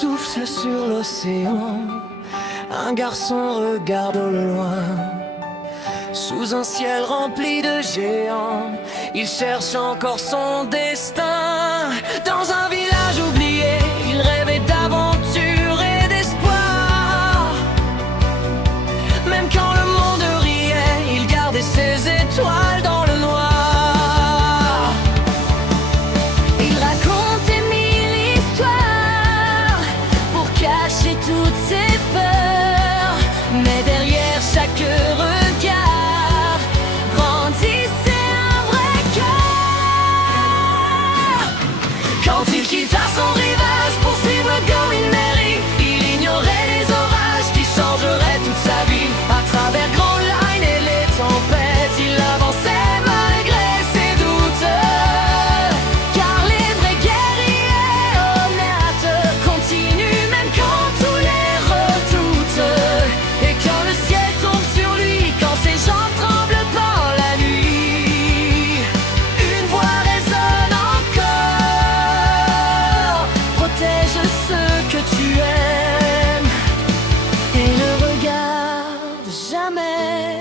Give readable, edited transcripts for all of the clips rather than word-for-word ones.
souffle sur l'océan. Un garçon regarde au loin. Sous un ciel rempli de géants, il cherche encore son destin. Dans un village oublié, il rêvait d'aventure et d'espoir. Même quand le monde riait, il gardait ses étoiles dans le noir. Il racontait mille histoires pour cacher toutes ses peurs. Mais derrière chaque regard grandissait un vrai cœur. Quand il quitta son rivage pour suivre Going Merry, il ignorait les orages qui changeraient toute sa vie. À travers Grand Line et les tempêtes, il avançait malgré ses doutes. Car les vrais guerriers honnêtes continuent même quand tous les redoutent. Et quand le ciel tombe sur lui, quand ses jambes tremblent par la nuit, une voix résonne encore: protège ceux que tu aimes et ne regarde jamais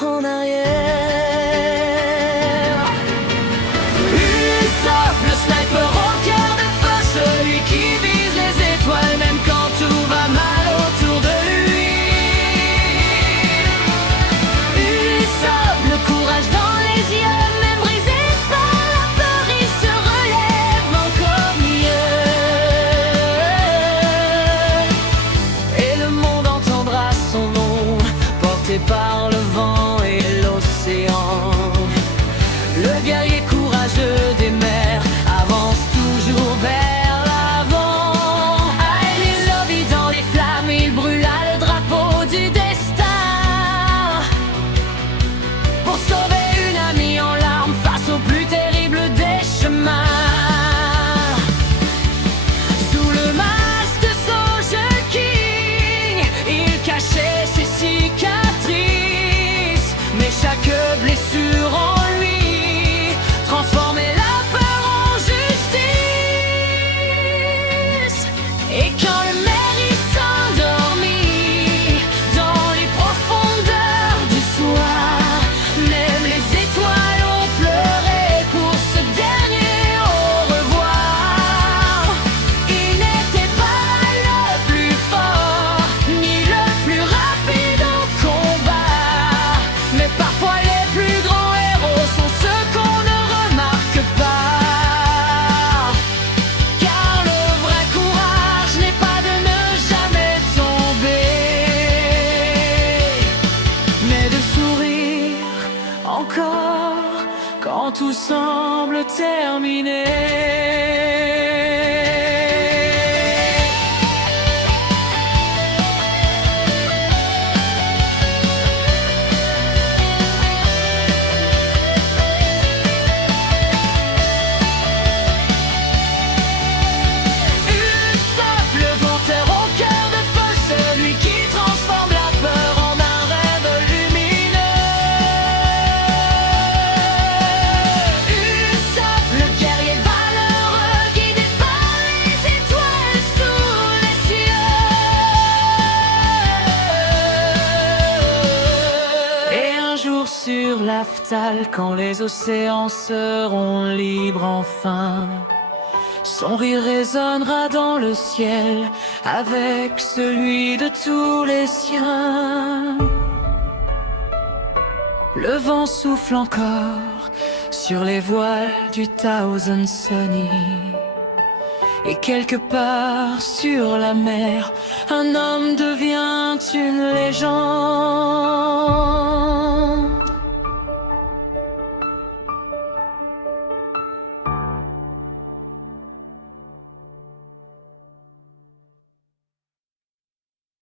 en arrière. Usopp, le sniper au cœur de feu, celui qui vise les étoiles même quand tout va mal autour de lui. Usopp, le courage dans les yeux, même brisé par la peur, il se relève encore mieux. Et le monde entendra son nom, porté par le vent et l'océan. Le guerrier courageux des mers avance toujours vers l'avant. Ah, il le vit dans les flammes, il brûla le drapeau du destin pour sauver une amie en larmes face au plus terrible des chemins. Sous le masque de Soja King, il cachait ses cicatrices, mais chaque blessure en lui transformait la peur en justice. Et quand le Merry s'endormit dans les profondeurs du soir, même les étoiles ont pleuré pour ce dernier au revoir. Il n'était pas le plus fort, ni le plus rapide au combat, mais parfois les plus grands héros sont ceux qu'on ne remarque pas. Car le vrai courage n'est pas de ne jamais tomber, mais de sourire encore quand tout semble terminé. Usopp, le vainqueur au cœur de feu, celui qui transforme la peur en un rêve lumineux. Usopp, le guerrier valeureux, guidé par les étoiles sous les cieux. Et un jour sur l'Aftal, quand les océans seront libres enfin, son rire résonnera dans le ciel avec celui de tous les siens. Le vent souffle encore sur les voiles du Thousand Sunny, et quelque part sur la mer, un homme devient une légende.